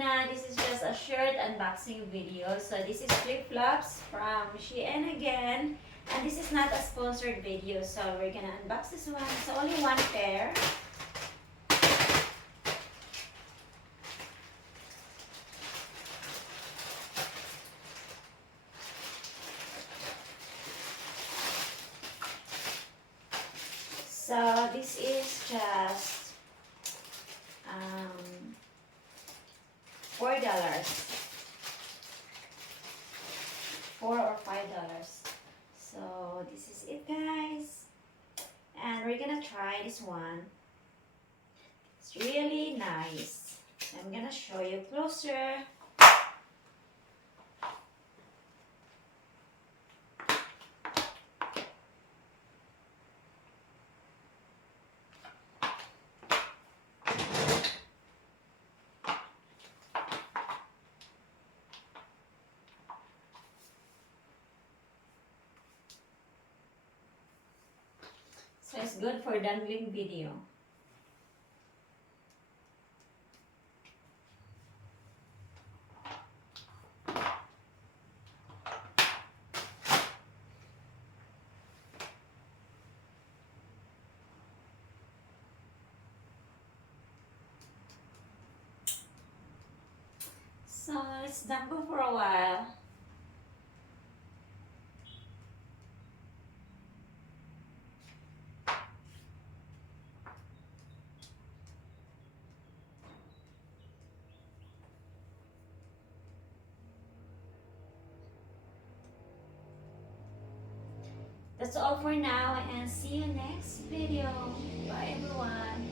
Christina. This is just a shirt unboxing video. So this is flip-flops from Shein again. And this is not a sponsored video, so we're gonna unbox this one. It's only one pair. So this is just $4, $4 or $5. So this is it, guys, and we're gonna try this one. It's really nice. I'm gonna show you closer. So it's good for dangling video. So let's dangle for a while. That's all for now, and see you next video. Bye everyone.